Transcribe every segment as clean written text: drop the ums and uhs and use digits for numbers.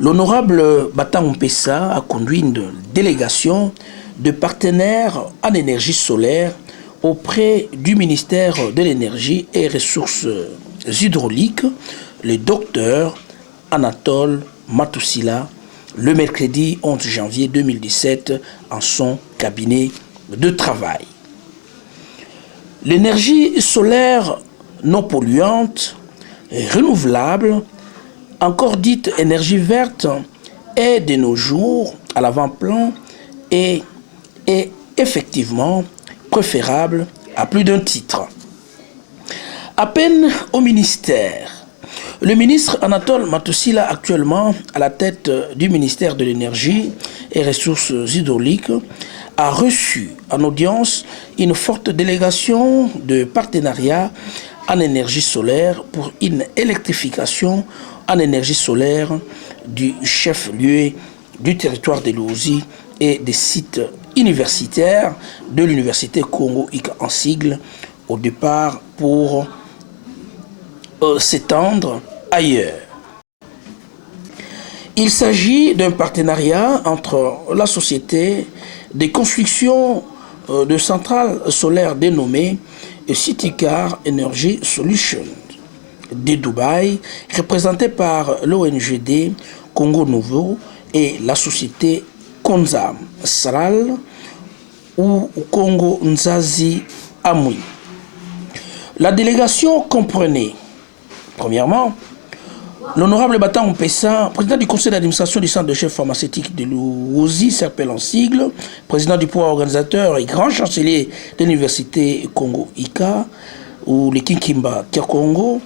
L'honorable Batang Mpessa a conduit une délégation de partenaires en énergie solaire auprès du ministère de l'Énergie et Ressources hydrauliques, le docteur Anatole Matussila, le mercredi 11 janvier 2017 en son cabinet de travail. L'énergie solaire non polluante, renouvelable, encore dite énergie verte, est de nos jours à l'avant-plan et est effectivement préférable à plus d'un titre. À peine au ministère, le ministre Anatole Matussila, actuellement à la tête du ministère de l'Énergie et Ressources hydrauliques, a reçu en audience une forte délégation de partenariat en énergie solaire pour une électrification en énergie solaire du chef-lieu du territoire de l'Ouzi et des sites universitaires de l'Université Congo-ICA en sigle, au départ pour s'étendre ailleurs. Il s'agit d'un partenariat entre la société des constructions de centrales solaires dénommée Citycar Energy Solutions de Dubaï, représentée par l'ONGD Congo Nouveau et la société Konzam Sral ou Congo Nzazi Amui. La délégation comprenait, premièrement, l'honorable Batang Mpessa, président du conseil d'administration du centre de chefs pharmaceutiques de l'Ouzi, s'appelle en sigle, président du pouvoir organisateur et grand chancelier de l'université Congo-ICA, ou le Kinkimba Kongo,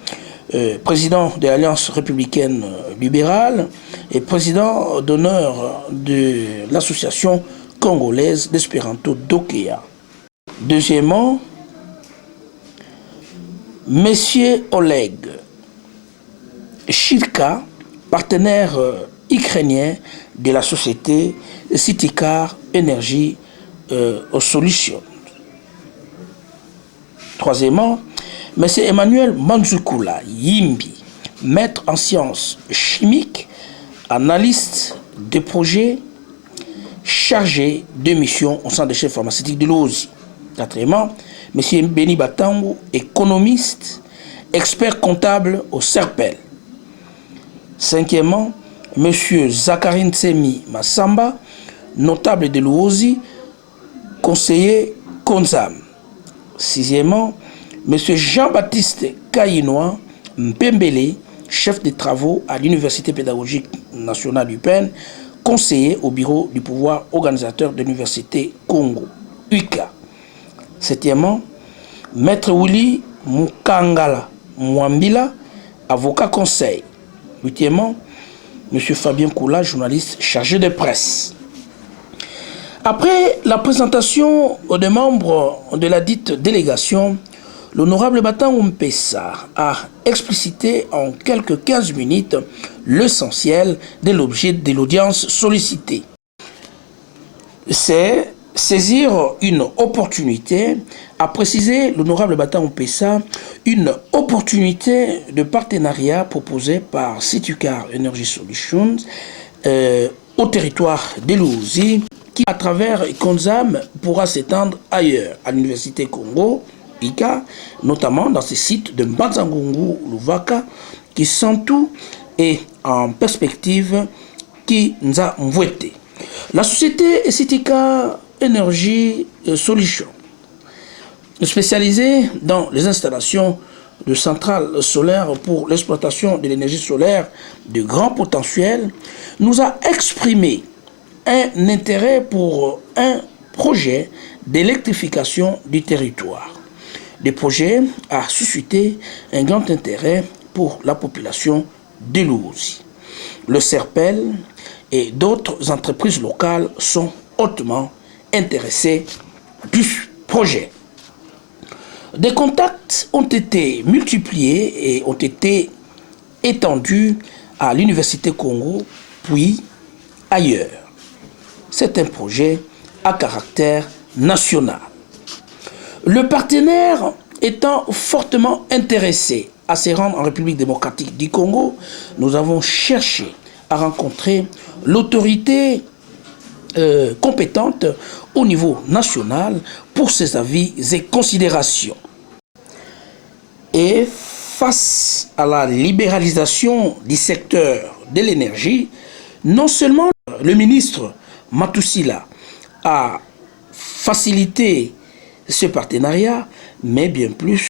président de l'Alliance républicaine libérale et président d'honneur de l'association congolaise d'espéranto Dokea. Deuxièmement, Monsieur Oleg Shilka, partenaire ukrainien de la société Citycar Energy Solutions. Troisièmement, M. Emmanuel Manzukula Yimbi, maître en sciences chimiques, analyste de projets, chargé de mission au centre de chefs pharmaceutiques de l'Ouzi. Quatrièmement, M. Beni Batangu, économiste, expert comptable au CERPEL. Cinquièmement, M. Zakarin Tsemi Massamba, notable de l'Ouzi, conseiller Konzam. Sixièmement, M. Jean-Baptiste Kayinois Mpembele, chef de travaux à l'Université pédagogique nationale UPEN, conseiller au bureau du pouvoir organisateur de l'Université Congo, UCA. Septièmement, Maître Willy Mukangala Mwambila, avocat conseil. Huitièmement, M. Fabien Koula, journaliste chargé de presse. Après la présentation des membres de la dite délégation, l'honorable Batang Mpessa a explicité en quelques 15 minutes l'essentiel de l'objet de l'audience sollicitée. C'est saisir une opportunité, a précisé l'honorable Batang Mpessa, une opportunité de partenariat proposée par Citycar Energy Solutions au territoire de l'Ouzi, qui à travers Konzam pourra s'étendre ailleurs, à l'Université Congo, ICA, notamment dans ces sites de Mbanzangungu, Luvaka, qui sont tout et en perspective qui nous a mvouetté. La société Citycar Energy Solutions, spécialisée dans les installations de centrales solaires pour l'exploitation de l'énergie solaire de grand potentiel, nous a exprimé un intérêt pour un projet d'électrification du territoire. Le projet a suscité un grand intérêt pour la population de l'Ouzi. Le CERPEL et d'autres entreprises locales sont hautement intéressés du projet. Des contacts ont été multipliés et ont été étendus à l'Université Congo, puis ailleurs. C'est un projet à caractère national. Le partenaire étant fortement intéressé à se rendre en République démocratique du Congo, nous avons cherché à rencontrer l'autorité compétente au niveau national pour ses avis et considérations. Et face à la libéralisation du secteur de l'énergie, non seulement le ministre Matussila a facilité ce partenariat, mais bien plus,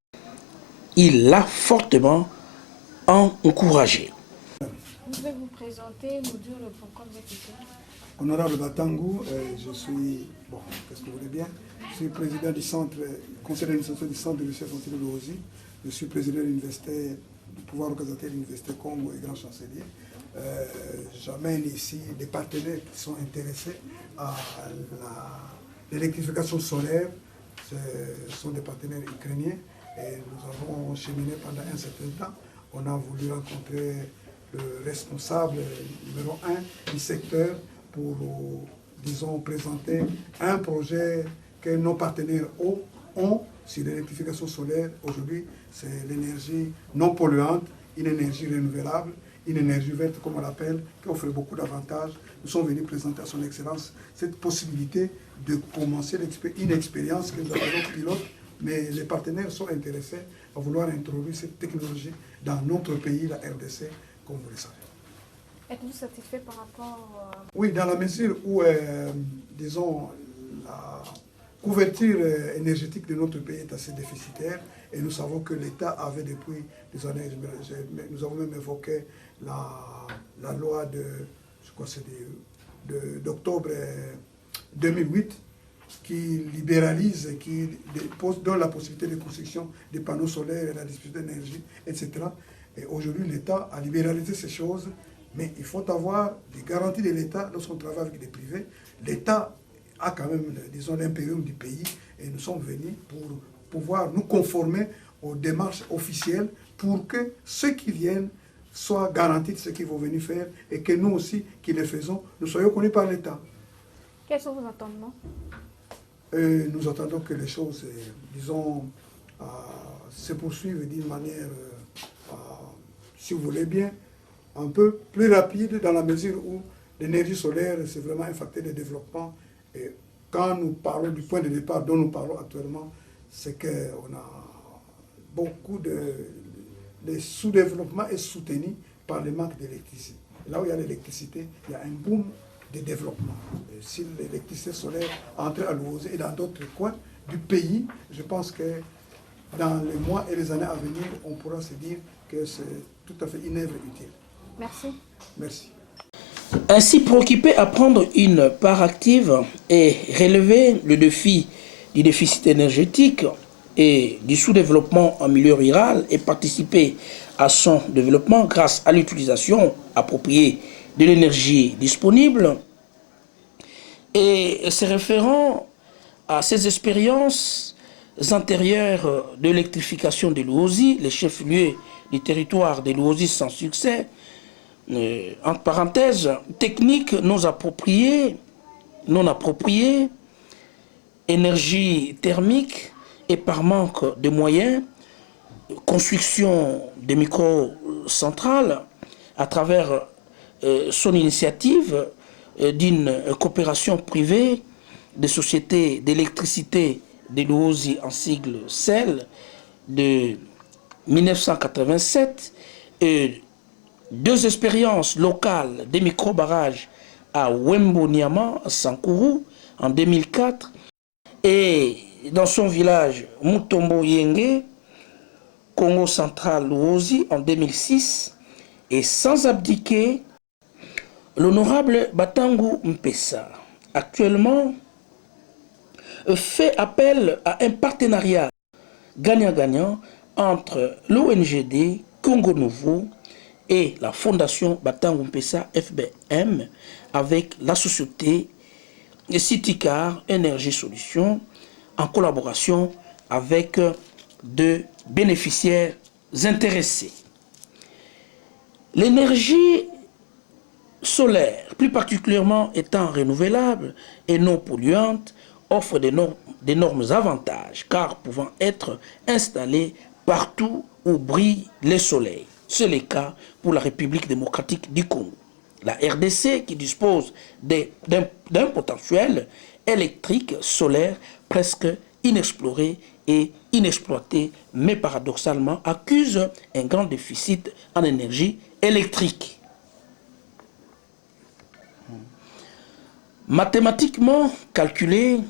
il l'a fortement encouragé. Vous pouvez vous présenter, nous dire le pourquoi vous êtes ici. Honorable Batangu, je suis, bon, qu'est-ce que vous voulez bien, je suis président du centre, conseil d'administration du centre de recherche de l'OSI. Je suis président de l'université, du pouvoir organisateur de l'université Congo et grand chancelier. J'amène ici des partenaires qui sont intéressés à l'électrification solaire. Ce sont des partenaires ukrainiens et nous avons cheminé pendant un certain temps. On a voulu rencontrer le responsable numéro 1 du secteur pour, disons, présenter un projet que nos partenaires ont sur l'électrification solaire. Aujourd'hui, c'est l'énergie non polluante, une énergie renouvelable, une énergie verte, comme on l'appelle, qui offre beaucoup d'avantages. Nous sommes venus présenter à son Excellence cette possibilité de commencer une expérience que nous appelons pilote, mais les partenaires sont intéressés à vouloir introduire cette technologie dans notre pays, la RDC, comme vous le savez. Êtes-vous satisfait par rapport à... Oui, dans la mesure où, disons, la couverture énergétique de notre pays est assez déficitaire et nous savons que l'État avait depuis des années, nous avons même évoqué la loi de, je crois c'est d'octobre 2008 qui libéralise, qui donne la possibilité de construction des panneaux solaires et la distribution d'énergie, etc. Et aujourd'hui, l'État a libéralisé ces choses, mais il faut avoir des garanties de l'État lorsqu'on travaille avec des privés. L'État a quand même, disons, l'impérium du pays et nous sommes venus pour pouvoir nous conformer aux démarches officielles pour que ceux qui viennent soient garantis de ce qu'ils vont venir faire et que nous aussi, qui les faisons, nous soyons connus par l'État. Quels sont vos attendements? Nous attendons que les choses, disons, se poursuivent d'une manière, si vous voulez bien, un peu plus rapide dans la mesure où l'énergie solaire, c'est vraiment un facteur de développement. Et quand nous parlons du point de départ dont nous parlons actuellement, c'est qu'on a beaucoup de sous-développement est soutenu par le manque d'électricité. Là où il y a l'électricité, il y a un boom de développement. Et si l'électricité solaire entre à l'OSE et dans d'autres coins du pays, je pense que dans les mois et les années à venir, on pourra se dire que c'est tout à fait une œuvre utile. Merci. Merci. Ainsi préoccupé à prendre une part active et relever le défi du déficit énergétique et du sous-développement en milieu rural et participer à son développement grâce à l'utilisation appropriée de l'énergie disponible. Et se référant à ces expériences antérieures de l'électrification de l'Ouosi, les chefs-lieux du territoire de l'Ouosi sans succès, entre parenthèses, techniques non appropriées, énergie thermique et par manque de moyens, construction de microcentrales à travers son initiative d'une coopération privée des sociétés d'électricité de l'Ouosi en sigle CEL de 1987 et 2 expériences locales des micro-barrages à Wembo-Niama, Sankourou, en 2004, et dans son village Mutombo Yenge, Congo central Louosi, en 2006, et sans abdiquer, l'honorable Batangu Mpessa, actuellement, fait appel à un partenariat gagnant-gagnant entre l'ONGD Congo Nouveau et la Fondation Batangu Mpessa FBM avec la société Citicar Énergie Solutions en collaboration avec de bénéficiaires intéressés. L'énergie solaire, plus particulièrement étant renouvelable et non polluante, offre d'énormes avantages, car pouvant être installée partout où brille le soleil. C'est le cas pour la République démocratique du Congo. La RDC, qui dispose d'un potentiel électrique solaire presque inexploré et inexploité, mais paradoxalement accuse un grand déficit en énergie électrique. Mathématiquement calculée,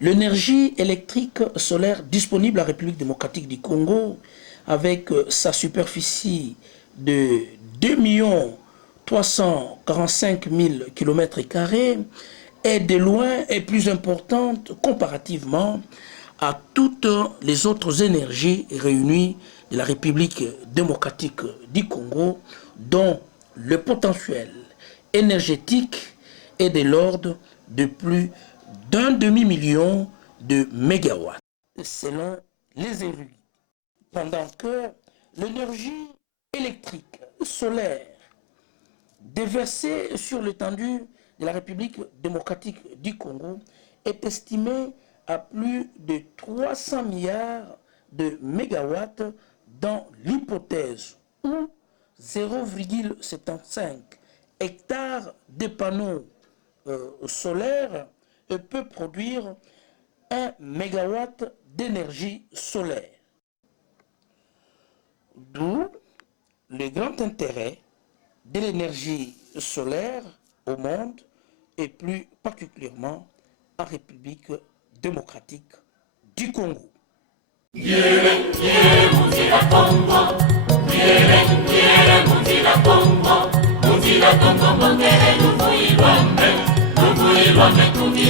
l'énergie électrique solaire disponible à la République démocratique du Congo, avec sa superficie de 2 345 000 km², est de loin et plus importante comparativement à toutes les autres énergies réunies de la République démocratique du Congo, dont le potentiel énergétique est de l'ordre de plus d'un demi-million de mégawatts, selon les érudits. Pendant que l'énergie électrique solaire déversée sur l'étendue de la République démocratique du Congo est estimée à plus de 300 milliards de mégawatts dans l'hypothèse où 0,75 hectares de panneaux solaires peut produire 1 mégawatt d'énergie solaire. D'où le grand intérêt de l'énergie solaire au monde et plus particulièrement en République démocratique du Congo. Congo,